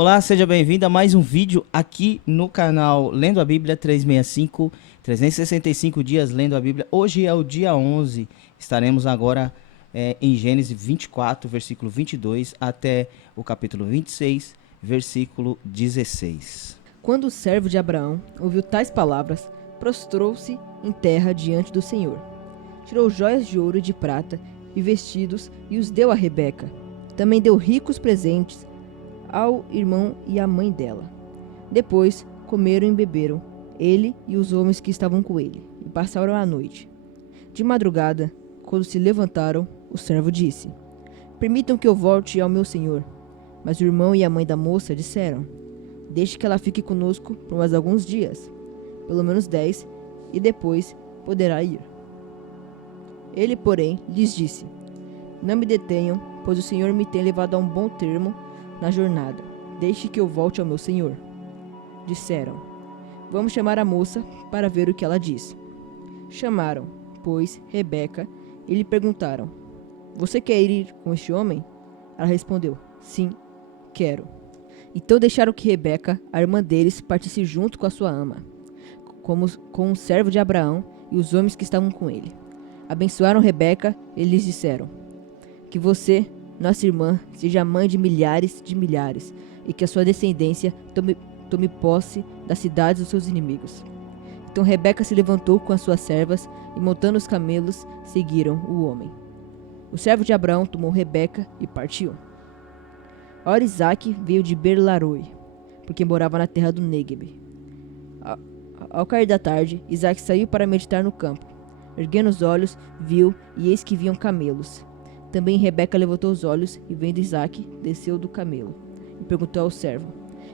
Olá, seja bem-vindo a mais um vídeo aqui no canal Lendo a Bíblia 365, 365 dias lendo a Bíblia. Hoje é o dia 11, estaremos agora em Gênesis 24, versículo 22, até o capítulo 26, versículo 16. Quando o servo de Abraão ouviu tais palavras, prostrou-se em terra diante do Senhor. Tirou joias de ouro e de prata e vestidos e os deu a Rebeca. Também deu ricos presentes ao irmão e à mãe dela. Depois comeram e beberam, ele e os homens que estavam com ele, e passaram a noite. De madrugada, quando se levantaram, o servo disse: Permitam que eu volte ao meu senhor. Mas o irmão e a mãe da moça disseram: Deixe que ela fique conosco por mais alguns dias, pelo menos 10, e depois poderá ir. Ele, porém, lhes disse: Não me detenham, pois o Senhor me tem levado a um bom termo na jornada. Deixe que eu volte ao meu senhor. Disseram: Vamos chamar a moça para ver o que ela diz. Chamaram, pois, Rebeca e lhe perguntaram: Você quer ir com este homem? Ela respondeu: Sim, quero. Então deixaram que Rebeca, a irmã deles, partisse junto com a sua ama, com o servo de Abraão e os homens que estavam com ele. Abençoaram Rebeca e lhes disseram: Que você, nossa irmã, seja mãe de milhares, e que a sua descendência tome posse das cidades dos seus inimigos. Então Rebeca se levantou com as suas servas e, montando os camelos, seguiram o homem. O servo de Abraão tomou Rebeca e partiu. Ora, Isaque veio de Berlaroi, porque morava na terra do Néguebe. Ao cair da tarde, Isaque saiu para meditar no campo. Erguendo os olhos, viu, e eis que vinham camelos. Também Rebeca levantou os olhos e, vendo Isaque, desceu do camelo e perguntou ao servo: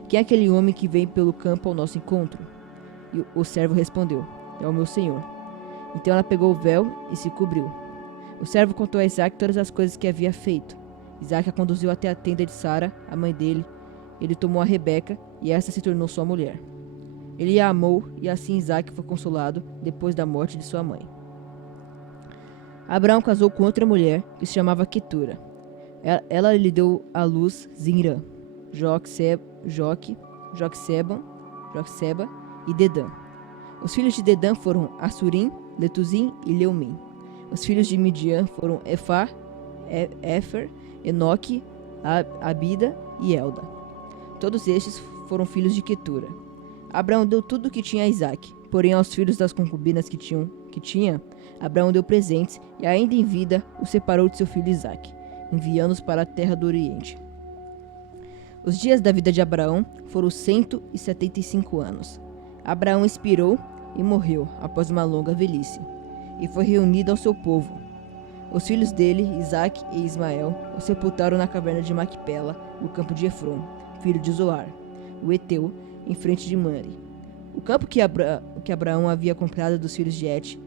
Quem é aquele homem que vem pelo campo ao nosso encontro? E o servo respondeu: É o meu senhor. Então ela pegou o véu e se cobriu. O servo contou a Isaque todas as coisas que havia feito. Isaque a conduziu até a tenda de Sara, a mãe dele. Ele tomou a Rebeca e esta se tornou sua mulher. Ele a amou e assim Isaque foi consolado depois da morte de sua mãe. Abraão casou com outra mulher que se chamava Quetura. Ela lhe deu à luz Zinrã, Joquseba e Dedã. Os filhos de Dedã foram Assurim, Letuzim e Leumim. Os filhos de Midian foram Éfer, Enoque, Abida e Elda. Todos estes foram filhos de Quetura. Abraão deu tudo o que tinha a Isaque, porém aos filhos das concubinas que tinha, Abraão deu presentes e ainda em vida o separou de seu filho Isaque, enviando-os para a terra do Oriente. Os dias da vida de Abraão foram 175 anos. Abraão expirou e morreu após uma longa velhice, e foi reunido ao seu povo. Os filhos dele, Isaque e Ismael, o sepultaram na caverna de Macpela, no campo de Efron, filho de Zoar, o Eteu, em frente de Mare. O campo que Abraão havia comprado dos filhos de Et.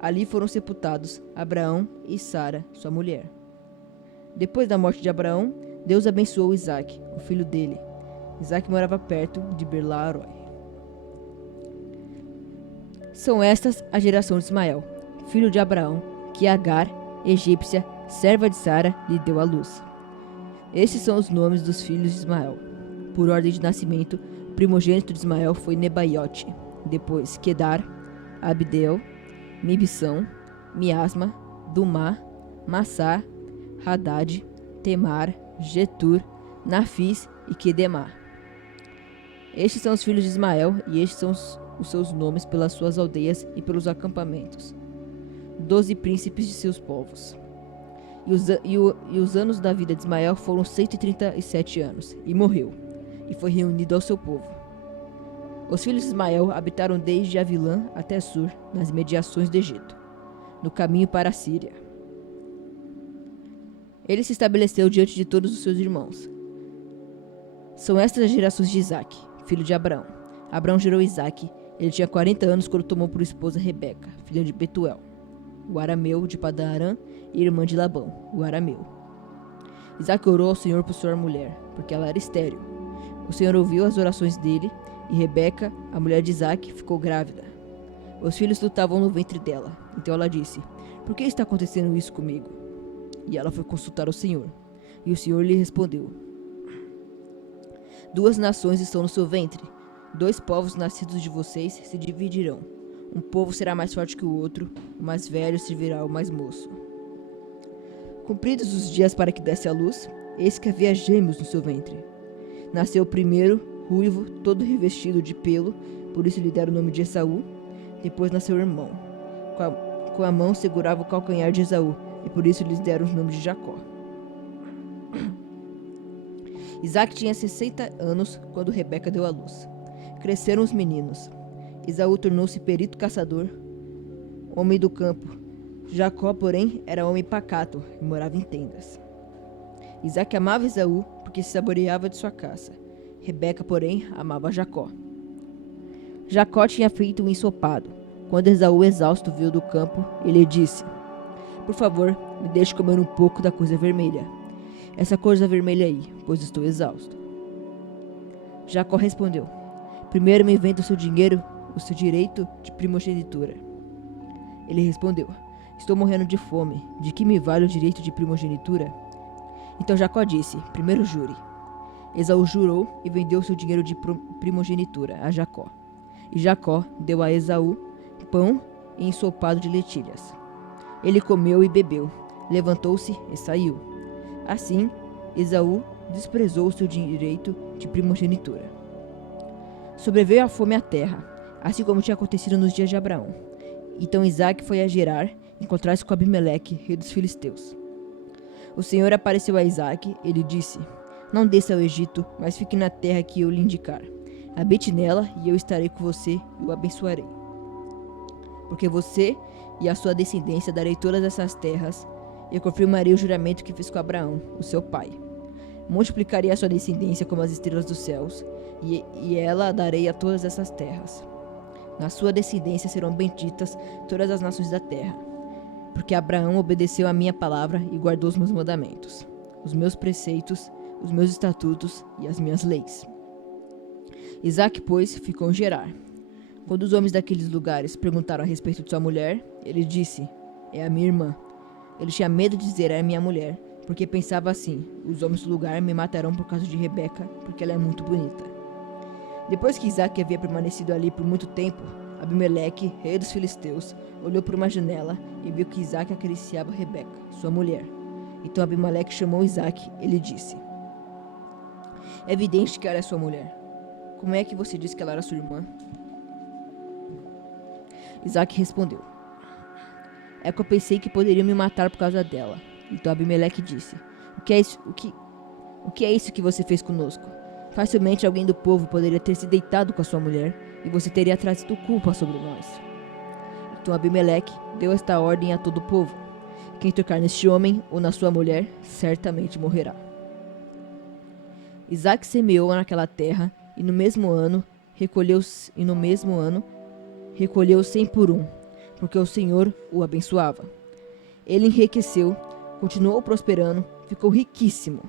Ali foram sepultados Abraão e Sara, sua mulher. Depois da morte de Abraão, Deus abençoou Isaque, o filho dele. Isaque morava perto de Berlaroi. São estas a geração de Ismael, filho de Abraão, que Agar, egípcia, serva de Sara, lhe deu à luz. Estes são os nomes dos filhos de Ismael. Por ordem de nascimento, o primogênito de Ismael foi Nebaiote, depois Quedar, Abdeel, Mibsão, Miasma, Dumá, Massá, Hadad, Temar, Getur, Nafis e Quedemá. Estes são os filhos de Ismael, e estes são os seus nomes pelas suas aldeias e pelos acampamentos. 12 príncipes de seus povos. E os anos da vida de Ismael foram 137 anos, e morreu, e foi reunido ao seu povo. Os filhos de Ismael habitaram desde Avilã até Sur, nas imediações do Egito, no caminho para a Síria. Ele se estabeleceu diante de todos os seus irmãos. São estas as gerações de Isaque, filho de Abraão. Abraão gerou Isaque. Ele tinha 40 anos quando tomou por esposa Rebeca, filha de Betuel, o arameu de Padã-Arã, e irmã de Labão, o arameu. Isaque orou ao Senhor por sua mulher, porque ela era estéril. O Senhor ouviu as orações dele, e Rebeca, a mulher de Isaque, ficou grávida. Os filhos lutavam no ventre dela. Então ela disse: Por que está acontecendo isso comigo? e ela foi consultar o Senhor. E o Senhor lhe respondeu: 2 nações estão no seu ventre, 2 povos nascidos de vocês se dividirão. Um povo será mais forte que o outro, o mais velho servirá ao mais moço. Cumpridos os dias para que desse à luz, eis que havia gêmeos no seu ventre. Nasceu o primeiro, ruivo, todo revestido de pelo, por isso lhe deram o nome de Esaú. Depois nasceu o irmão. Com a mão segurava o calcanhar de Esaú, e por isso lhes deram o nome de Jacó. Isaque tinha 60 anos quando Rebeca deu à luz. Cresceram os meninos. Esaú tornou-se perito caçador, homem do campo. Jacó, porém, era homem pacato e morava em tendas. Isaque amava Esaú porque se saboreava de sua caça. Rebeca, porém, amava Jacó. Jacó tinha feito um ensopado. Quando Esaú, exausto, veio do campo, ele disse: por favor, me deixe comer um pouco da coisa vermelha. Essa coisa vermelha aí, pois estou exausto. Jacó respondeu: primeiro me venda o seu dinheiro, o seu direito de primogenitura. Ele respondeu: estou morrendo de fome, de que me vale o direito de primogenitura? Então Jacó disse: primeiro jure. Esaú jurou e vendeu seu dinheiro de primogenitura a Jacó. E Jacó deu a Esaú pão e ensopado de lentilhas. Ele comeu e bebeu, levantou-se e saiu. Assim, Esaú desprezou o seu direito de primogenitura. Sobreveio a fome à terra, assim como tinha acontecido nos dias de Abraão. Então Isaque foi a Gerar encontrar-se com Abimeleque, rei dos filisteus. O Senhor apareceu a Isaque, ele disse: não desça ao Egito, mas fique na terra que eu lhe indicar. Habite nela, e eu estarei com você e o abençoarei. Porque você e a sua descendência darei todas essas terras, e eu confirmarei o juramento que fiz com Abraão, o seu pai. Multiplicarei a sua descendência como as estrelas dos céus, e ela darei a todas essas terras. Na sua descendência serão benditas todas as nações da terra, porque Abraão obedeceu a minha palavra e guardou os meus mandamentos, os meus preceitos, os meus estatutos e as minhas leis. Isaque, pois, ficou em Gerar. Quando os homens daqueles lugares perguntaram a respeito de sua mulher, ele disse: é a minha irmã. Ele tinha medo de dizer: é minha mulher, porque pensava assim: os homens do lugar me matarão por causa de Rebeca, porque ela é muito bonita. Depois que Isaque havia permanecido ali por muito tempo, Abimeleque, rei dos filisteus, olhou por uma janela e viu que Isaque acariciava Rebeca, sua mulher. Então Abimeleque chamou Isaque e lhe disse: é evidente que ela é sua mulher. Como é que você disse que ela era sua irmã? Isaque respondeu: é que eu pensei que poderiam me matar por causa dela. Então Abimeleque disse: o que é isso que você fez conosco? Facilmente alguém do povo poderia ter se deitado com a sua mulher, e você teria trazido culpa sobre nós. Então Abimeleque deu esta ordem a todo o povo: quem tocar neste homem ou na sua mulher, certamente morrerá. Isaque semeou naquela terra, e no mesmo ano recolheu 100 por 1, porque o Senhor o abençoava. Ele enriqueceu, continuou prosperando, ficou riquíssimo.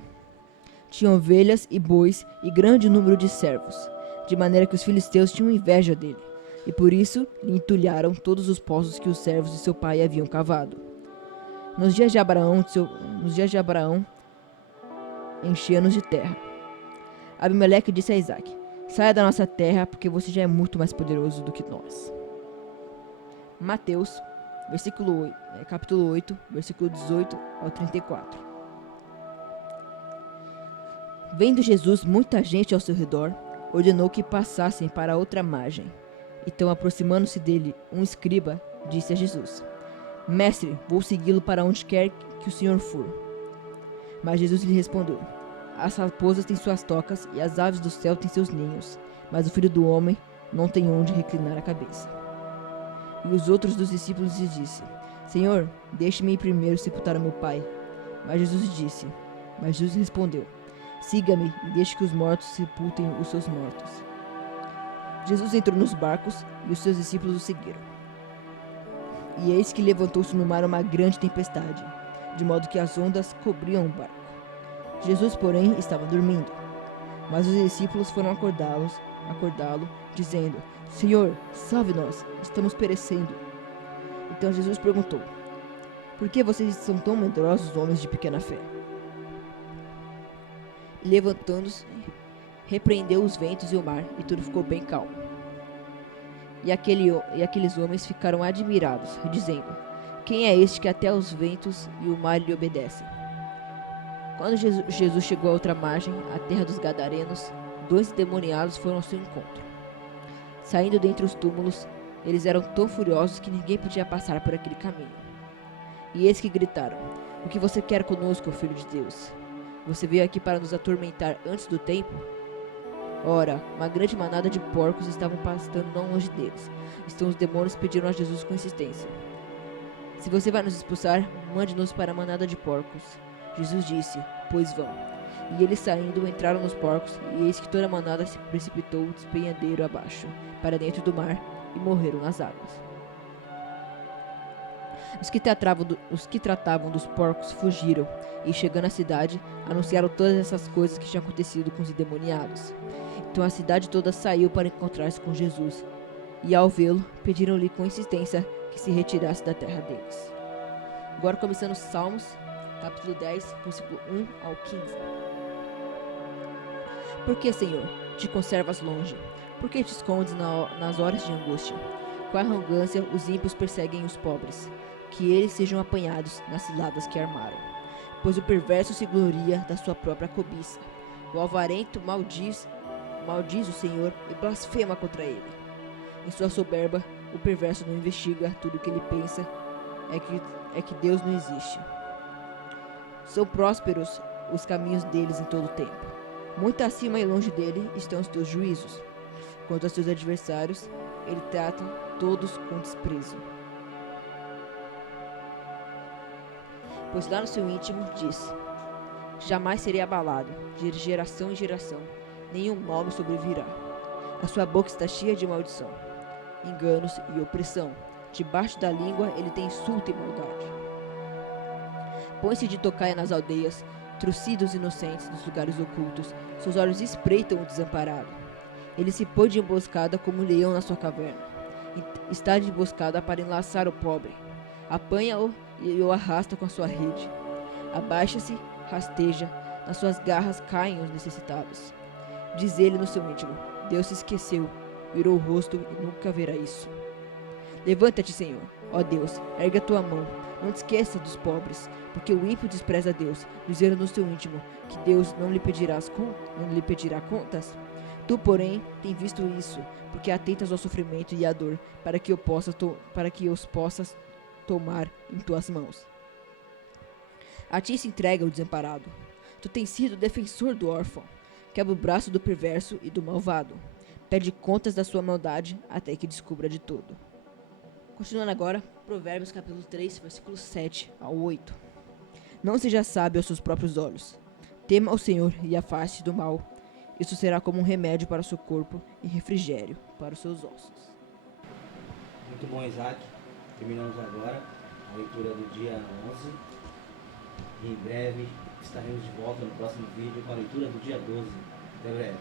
Tinha ovelhas e bois e grande número de servos, de maneira que os filisteus tinham inveja dele, e por isso lhe entulharam todos os poços que os servos de seu pai haviam cavado. Nos dias de Abraão, enchia-nos de terra. Abimeleque disse a Isaque: saia da nossa terra, porque você já é muito mais poderoso do que nós. Mateus, capítulo 8, versículo 18 ao 34. Vendo Jesus muita gente ao seu redor, ordenou que passassem para outra margem. Então, aproximando-se dele, um escriba disse a Jesus: mestre, vou segui-lo para onde quer que o Senhor for. Mas Jesus lhe respondeu: as raposas têm suas tocas e as aves do céu têm seus ninhos, mas o Filho do Homem não tem onde reclinar a cabeça. E os outros dos discípulos lhe disse: Senhor, deixe-me ir primeiro sepultar o meu pai. Mas Jesus respondeu: siga-me e deixe que os mortos sepultem os seus mortos. Jesus entrou nos barcos e os seus discípulos o seguiram. E eis que levantou-se no mar uma grande tempestade, de modo que as ondas cobriam o barco. Jesus, porém, estava dormindo. Mas os discípulos foram acordá-lo, dizendo: Senhor, salve-nos, estamos perecendo. Então Jesus perguntou: Por que vocês são tão medrosos, homens de pequena fé? Levantando-se, repreendeu os ventos e o mar, e tudo ficou bem calmo. E aqueles homens ficaram admirados, dizendo: Quem é este que até os ventos e o mar lhe obedecem? Quando Jesus chegou à outra margem, a terra dos Gadarenos, 2 endemoniados foram ao seu encontro. Saindo dentre os túmulos, eles eram tão furiosos que ninguém podia passar por aquele caminho. E eles que gritaram: O que você quer conosco, filho de Deus? Você veio aqui para nos atormentar antes do tempo? Ora, uma grande manada de porcos estavam pastando não longe deles. Então os demônios pediram a Jesus com insistência: Se você vai nos expulsar, mande-nos para a manada de porcos. Jesus disse: Pois vão. E eles saindo, entraram nos porcos, e eis que toda a manada se precipitou despenhadeiro abaixo, para dentro do mar, e morreram nas águas. Os que tratavam dos porcos fugiram, e chegando à cidade, anunciaram todas essas coisas que tinham acontecido com os endemoniados. Então a cidade toda saiu para encontrar-se com Jesus, e ao vê-lo, pediram-lhe com insistência que se retirasse da terra deles. Agora começando os Salmos, capítulo 10, versículo 1 ao 15. Por que, Senhor, te conservas longe? Por que te escondes nas horas de angústia? Com arrogância os ímpios perseguem os pobres, que eles sejam apanhados nas ciladas que armaram. Pois o perverso se gloria da sua própria cobiça. O alvarento maldiz o Senhor e blasfema contra ele. Em sua soberba, o perverso não investiga, tudo o que ele pensa é que Deus não existe. São prósperos os caminhos deles em todo o tempo. Muito acima e longe dele estão os teus juízos. Quanto aos seus adversários, ele trata todos com desprezo. Pois lá no seu íntimo diz: Jamais serei abalado, de geração em geração, nenhum mal me sobrevirá. A sua boca está cheia de maldição, enganos e opressão. Debaixo da língua ele tem insulto e maldade. Põe-se de tocaia nas aldeias, trucida os inocentes nos lugares ocultos, seus olhos espreitam o desamparado. Ele se põe de emboscada como um leão na sua caverna. Está de emboscada para enlaçar o pobre. Apanha-o e o arrasta com a sua rede. Abaixa-se, rasteja, nas suas garras caem os necessitados. Diz ele no seu íntimo: Deus se esqueceu, virou o rosto e nunca verá isso. Levanta-te, Senhor, ó Deus, ergue a tua mão, não te esqueça dos pobres, porque o ímpio despreza Deus, dizendo no seu íntimo que Deus não lhe pedirá contas. Tu, porém, tem visto isso, porque atentas ao sofrimento e à dor, para que os possas tomar em tuas mãos. A ti se entrega o desamparado. Tu tens sido defensor do órfão. Quebra o braço do perverso e do malvado. Pede contas da sua maldade até que descubra de tudo. Continuando agora, Provérbios capítulo 3, versículos 7 ao 8. Não seja sábio aos seus próprios olhos. Tema ao Senhor e afaste do mal. Isso será como um remédio para o seu corpo e refrigério para os seus ossos. Muito bom, Isaac. Terminamos agora a leitura do dia 11. E em breve estaremos de volta no próximo vídeo com a leitura do dia 12. Até breve.